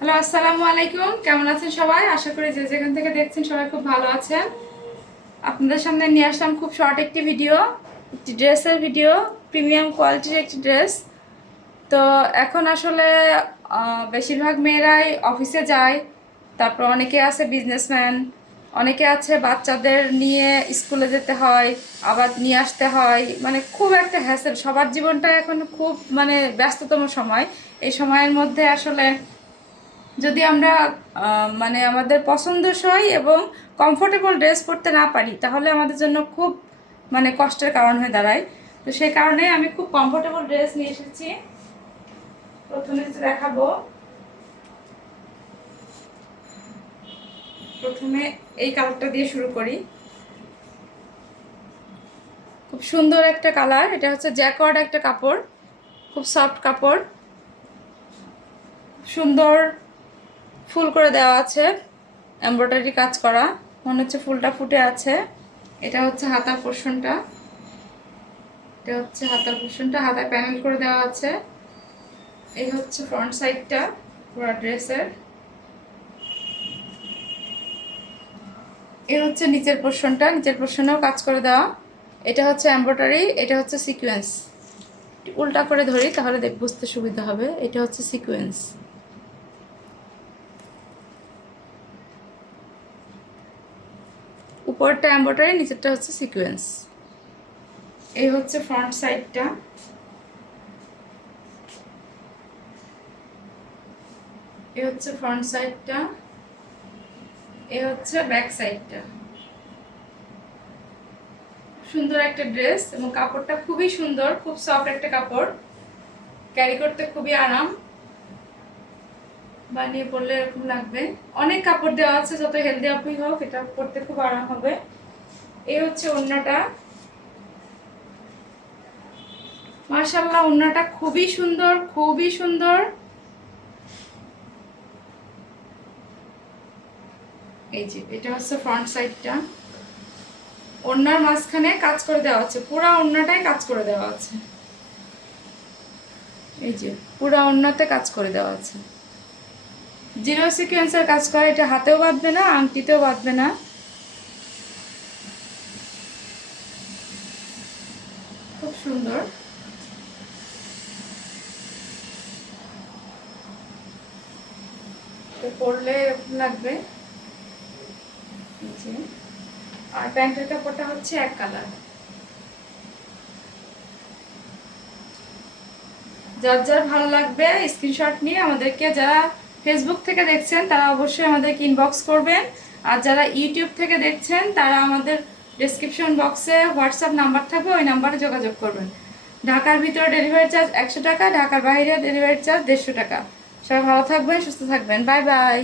Hello, আসসালামু আলাইকুম। কেমন আছেন সবাই? আশা করি যে যেখান থেকে দেখছেন সবাই খুব ভালো আছেন। আপনাদের সামনে নিয়ে আসলাম খুব শর্ট একটি ভিডিও, একটি ড্রেসের ভিডিও, প্রিমিয়াম কোয়ালিটির একটি ড্রেস। তো এখন আসলে বেশিরভাগ মেয়েরাই অফিসে যায়, তারপর অনেকে আছে বিজনেসম্যান, অনেকে আছে বাচ্চাদের নিয়ে স্কুলে যেতে হয়, আবার নিয়ে আসতে হয়, মানে খুব একটা হ্যাসেল। সবার জীবনটা এখন খুব মানে ব্যস্ততম সময়। এই সময়ের মধ্যে আসলে যদি আমরা মানে আমাদের পছন্দসই এবং কমফোর্টেবল ড্রেস পরতে না পারি, তাহলে আমাদের জন্য খুব মানে কষ্টের কারণ হয়ে দাঁড়ায়। তো সেই কারণে আমি খুব কমফোর্টেবল ড্রেস নিয়ে এসেছি। প্রথমে যেটা দেখাবো, প্রথমে এই কালারটা দিয়ে শুরু করি। খুব সুন্দর একটা কালার, এটা হচ্ছে জ্যাকওয়ার্ড একটা কাপড়, খুব সফট কাপড়, সুন্দর ফুল করে দেওয়া আছে, এমব্রয়ডারি কাজ করা, মনে হচ্ছে ফুলটা ফুটে আছে। এটা হচ্ছে হাতার পোর্শনটা, এটা হচ্ছে হাতার পোর্শনটা, হাতায় প্যানেল করে দেওয়া আছে। এই হচ্ছে ফ্রন্ট সাইডটা পুরো ড্রেসের। এই হচ্ছে নিচের পোর্শনটা, নিচের পোর্শনেও কাজ করে দেওয়া। এটা হচ্ছে এমব্রয়ডারি, এটা হচ্ছে সিকোয়েন্স। উল্টা করে ধরি তাহলে বুঝতে সুবিধা হবে। এটা হচ্ছে সিকোয়েন্স, উপরটা এমব্রয়ডারি, নিচেরটা হচ্ছে সিকোয়েন্স। এই হচ্ছে ফ্রন্ট সাইডটা, এই হচ্ছে ফ্রন্ট সাইডটা, এই হচ্ছে ব্যাক সাইডটা। সুন্দর একটা ড্রেস এবং কাপড়টা খুবই সুন্দর, খুব সফট একটা কাপড়, ক্যারি করতে খুবই আরাম, বানিয়ে পরলে এরকম লাগবে। অনেক কাপড় দেওয়া আছে, যত হেলদি আপই হোক এটা পরতে খুব আরাম হবে। এই হচ্ছে ওড়নাটা, মাশাআল্লাহ ওড়নাটা খুবই সুন্দর, খুবই সুন্দর। এই যে এটা হচ্ছে ফ্রন্ট সাইডটা, ওড়নার মাঝখানে কাজ করে দেওয়া আছে, পুরা ওড়নাটাই কাজ করে দেওয়া আছে। এই যে পুরা ওড়নাতে কাজ করে দেওয়া আছে, জিরো সিকোয়েন্সের কাজ করা। এটা হাতেও বাঁধবে না, আংটিতেও বাঁধবে না, খুব সুন্দর। পরলে এরকম লাগবে। আর প্যান্টের কাপড়টা হচ্ছে এক কালার। যার যার ভালো লাগবে স্ক্রিনশট নিয়ে আমাদেরকে, যারা ফেসবুক থেকে দেখছেন তারা অবশ্যই আমাদেরকে ইনবক্স করবেন, আর যারা ইউটিউব থেকে দেখছেন তারা আমাদের ডেসক্রিপশন বক্সে হোয়াটসঅ্যাপ নাম্বার থাকবে, ওই নাম্বারে যোগাযোগ করবেন। ঢাকার ভিতরে ডেলিভারি চার্জ 100 টাকা, ঢাকার বাইরে ডেলিভারি চার্জ 150 টাকা। সবাই ভালো থাকবেন, সুস্থ থাকবেন, বাই বাই।